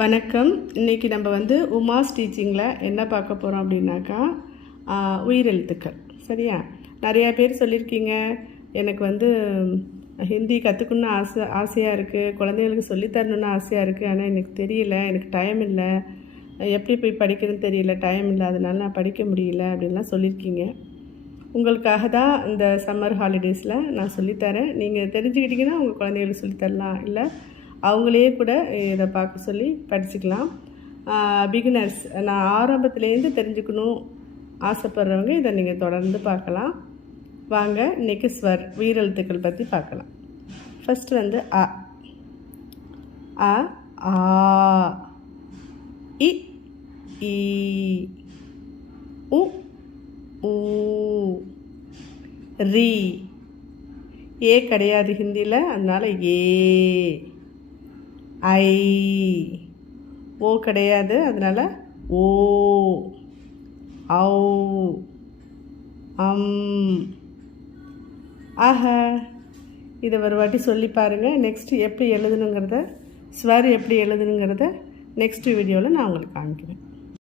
வணக்கம். இன்றைக்கி நம்ம வந்து உமாஸ் டீச்சிங்கில் என்ன பார்க்க போகிறோம் அப்படின்னாக்கா உயிரெழுத்துக்கள். சரியா? நிறையா பேர் சொல்லியிருக்கீங்க, எனக்கு வந்து ஹிந்தி கற்றுக்கணுன்னு ஆசையாக இருக்குது, குழந்தைங்களுக்கு சொல்லித்தரணுன்னு ஆசையாக இருக்குது, ஆனால் எனக்கு தெரியல, எனக்கு டைம் இல்லை, எப்படி போய் படிக்கிறதுன்னு தெரியல, டைம் இல்லை, அதனால நான் படிக்க முடியல அப்படின்லாம் சொல்லியிருக்கீங்க. உங்களுக்காக தான் இந்த சம்மர் ஹாலிடேஸில் நான் சொல்லித்தரேன். நீங்கள் தெரிஞ்சுக்கிட்டிங்கன்னா உங்கள் குழந்தைகளுக்கு சொல்லித்தரலாம், இல்லை அவங்களே கூட இதை பார்க்க சொல்லி படிச்சுக்கலாம். பிகினர்ஸ், நான் ஆரம்பத்துலேருந்து தெரிஞ்சுக்கணும் ஆசைப்படுறவங்க இதை நீங்கள் தொடர்ந்து பார்க்கலாம். வாங்க இன்றைக்கி உயிரெழுத்துக்கள் பற்றி பார்க்கலாம். ஃபஸ்ட்டு வந்து அ அ ஆ இ ஈ உ ஊ ரி. ஏ கிடையாது ஹிந்தியில், அதனால் ஏ. ஐ. ஓ கிடையாது, அதனால் ஓ. ஔ. ஆஹ. இதை ஒரு வாட்டி சொல்லி பாருங்கள். நெக்ஸ்ட்டு எப்படி எழுதணுங்கிறத, ஸ்வர் எப்படி எழுதணுங்கிறத நெக்ஸ்ட் வீடியோவில் நான் உங்களுக்கு காமிக்கிறேன்.